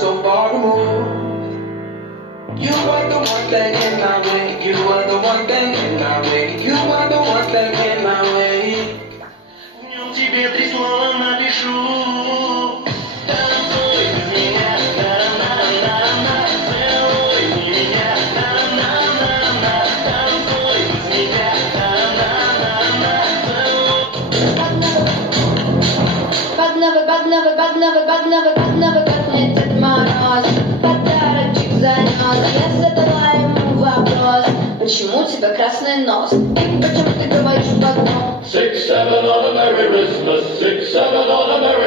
So far removed. You are the one thing in my way. You are the one thing in my way. You are the one thing in my way. Днем тебе 3 слова напишу. Танцуй без меня, на-на-на-на. Целуй меня, на-на-на-на. Танцуй без меня, на-на-на-на. Поднавы, Дед Мороз, подарочек занес. Я задала ему вопрос: почему у тебя красный нос? И почему ты говоришь в одном? 6, 7 on a Merry Christmas, 6, 7 on a Merry